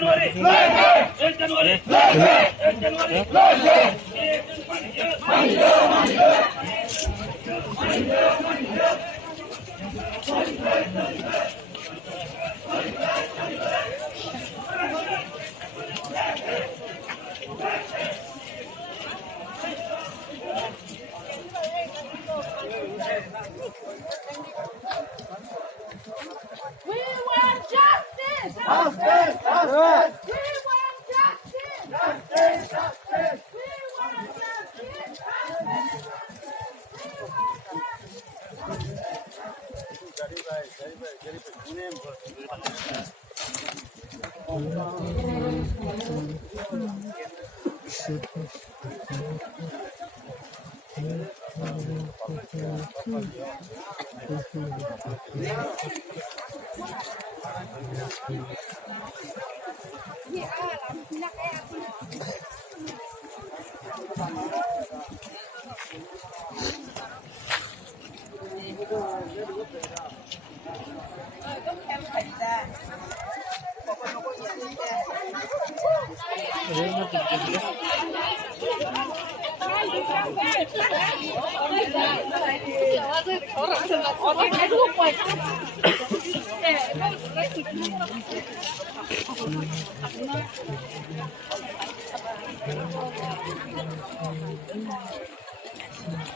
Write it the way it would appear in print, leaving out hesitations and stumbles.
January 1 January 1 January We want justice! Justice! Justice! We want justice! Justice! Justice! We want justice! We want justice!